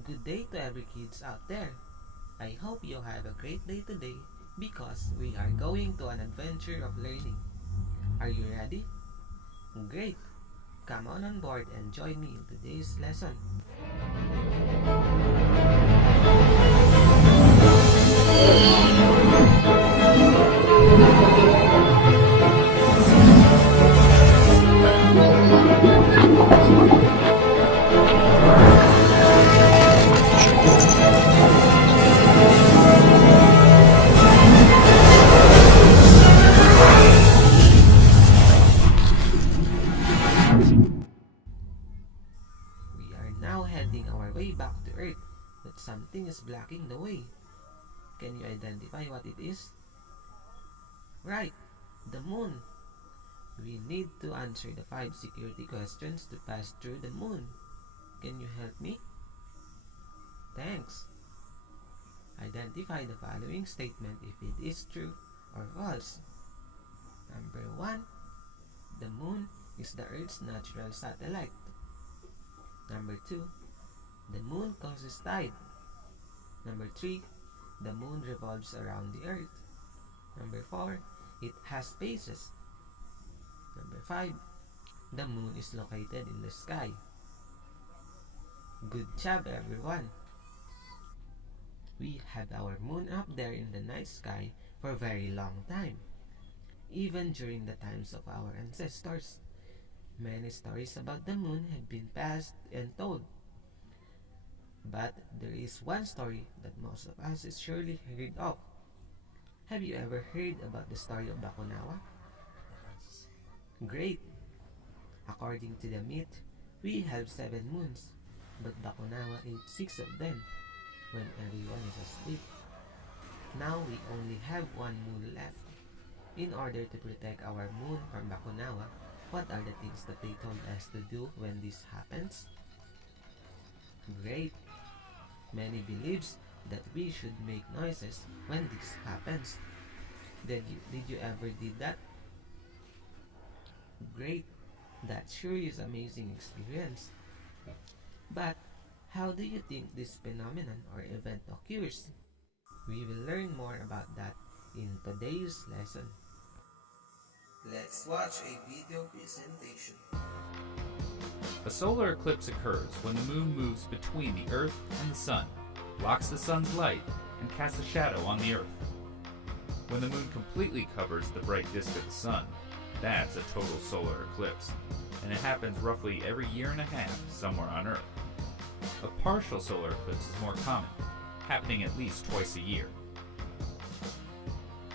Good day to every kids out there. I hope you have a great day today because we are going to an adventure of learning. Are you ready? Great! Come on board and join me in today's lesson. We are now heading our way back to Earth, but something is blocking the way. Can you identify what it is? Right, the moon. We need to answer the 5 security questions to pass through the moon. Can you help me? Thanks. Identify the following statement if it is true or false. Number 1. The moon is the Earth's natural satellite. Number 2. The moon causes tide. Number 3. The moon revolves around the Earth. Number 4. It has phases. Number 5. The moon is located in the sky. Good job, everyone! We had our moon up there in the night sky for a very long time, even during the times of our ancestors. Many stories about the moon have been passed and told. But there is one story that most of us is surely heard of. Have you ever heard about the story of Bakunawa? Great! According to the myth, we have 7 moons, but Bakunawa ate 6 of them when everyone is asleep. Now we only have 1 moon left. In order to protect our moon from Bakunawa, what are the things that they told us to do when this happens? Great! Many believes that we should make noises when this happens. Did you ever did that? Great! That sure is amazing experience. But how do you think this phenomenon or event occurs? We will learn more about that in today's lesson. Let's watch a video presentation. A solar eclipse occurs when the moon moves between the Earth and the Sun, blocks the Sun's light, and casts a shadow on the Earth. When the moon completely covers the bright disk of the Sun, that's a total solar eclipse, and it happens roughly every year and a half somewhere on Earth. A partial solar eclipse is more common, happening at least twice a year.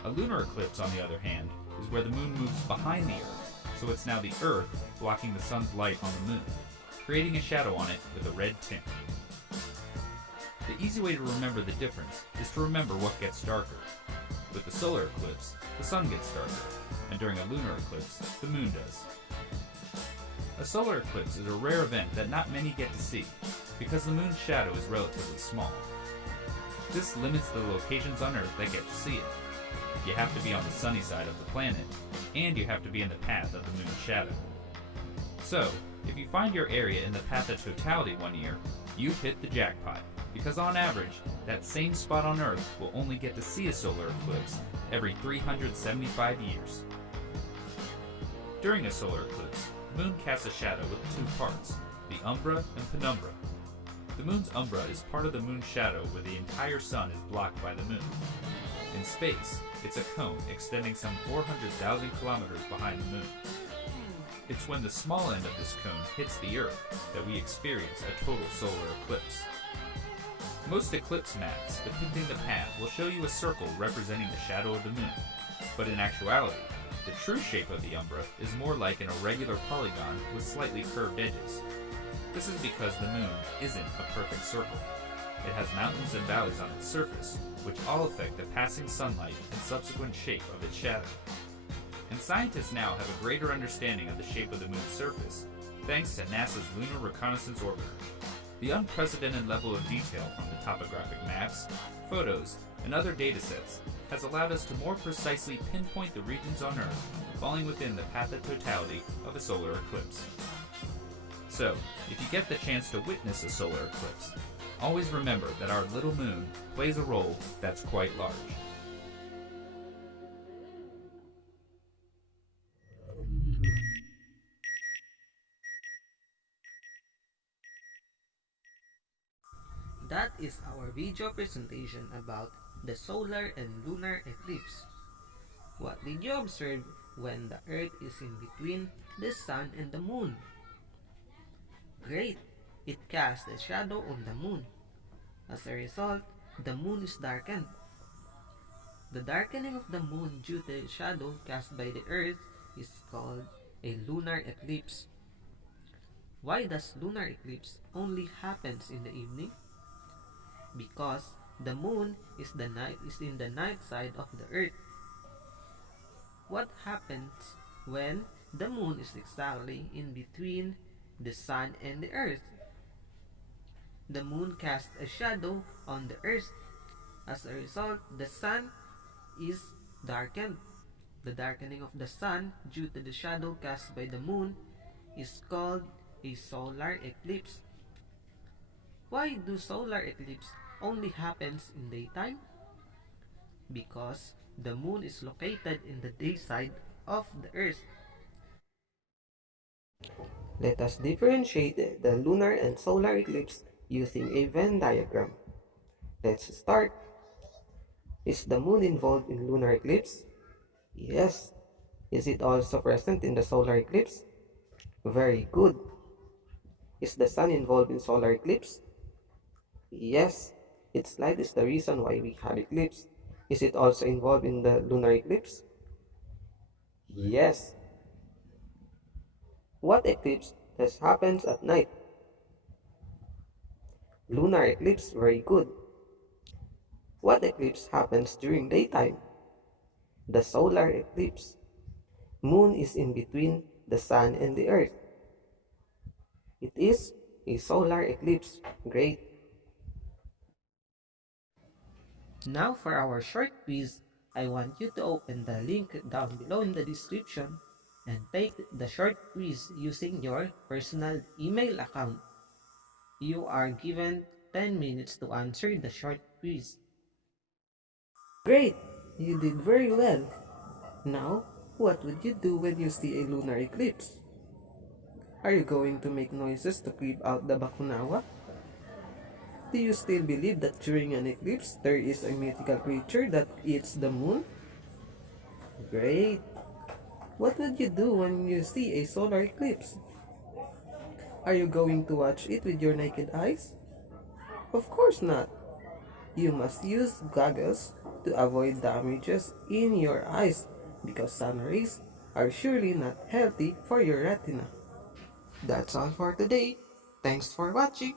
A lunar eclipse, on the other hand, is where the moon moves behind the Earth, so it's now the Earth blocking the Sun's light on the moon, creating a shadow on it with a red tint. The easy way to remember the difference is to remember what gets darker. With the solar eclipse, the Sun gets darker, and during a lunar eclipse, the moon does. A solar eclipse is a rare event that not many get to see, because the moon's shadow is relatively small. This limits the locations on Earth that get to see it. You have to be on the sunny side of the planet, and you have to be in the path of the moon's shadow. So, if you find your area in the path of totality one year, you've hit the jackpot, because on average, that same spot on Earth will only get to see a solar eclipse every 375 years. During a solar eclipse, the moon casts a shadow with 2 parts, the umbra and penumbra. The moon's umbra is part of the moon's shadow where the entire sun is blocked by the moon. In space, it's a cone extending some 400,000 kilometers behind the moon. It's when the small end of this cone hits the Earth that we experience a total solar eclipse. Most eclipse maps depicting the path will show you a circle representing the shadow of the moon, but in actuality, the true shape of the umbra is more like an irregular polygon with slightly curved edges. This is because the moon isn't a perfect circle. It has mountains and valleys on its surface, which all affect the passing sunlight and subsequent shape of its shadow. And scientists now have a greater understanding of the shape of the moon's surface, thanks to NASA's Lunar Reconnaissance Orbiter. The unprecedented level of detail from the topographic maps, photos, and other datasets has allowed us to more precisely pinpoint the regions on Earth falling within the path of totality of a solar eclipse. So, if you get the chance to witness a solar eclipse, Always remember that our little moon plays a role that's quite large. That is our video presentation about the solar and lunar eclipse. What did you observe when the Earth is in between the Sun and the Moon? Great! It casts a shadow on the Moon. As a result, the Moon is darkened. The darkening of the Moon due to the shadow cast by the Earth is called a lunar eclipse. Why does lunar eclipse only happens in the evening? Because the Moon is in the night side of the Earth. What happens when the Moon is exactly in between the Sun and the Earth? The Moon casts a shadow on the Earth. As a result, the Sun is darkened. The darkening of the Sun due to the shadow cast by the Moon is called a solar eclipse. Why do solar eclipse only happens in daytime? Because the Moon is located in the day side of the Earth. Let us differentiate the lunar and solar eclipse using a Venn diagram. Let's start. Is the Moon involved in lunar eclipse? Yes. Is it also present in the solar eclipse? Very good. Is the Sun involved in solar eclipse? Yes. Its light is the reason why we have eclipse. Is it also involved in the lunar eclipse? Yes. What eclipse does happens at night? Lunar eclipse, very good. What eclipse happens during daytime? The solar eclipse. Moon is in between the Sun and the Earth. It is a solar eclipse. Great. Now for our short quiz, I want you to open the link down below in the description and take the short quiz using your personal email account. You are given 10 minutes to answer the short quiz. Great! You did very well. Now, what would you do when you see a lunar eclipse? Are you going to make noises to creep out the bakunawa? Do you still believe that during an eclipse, there is a mythical creature that eats the moon? Great! What would you do when you see a solar eclipse? Are you going to watch it with your naked eyes? Of course not. You must use goggles to avoid damages in your eyes because sun rays are surely not healthy for your retina. That's all for today. Thanks for watching.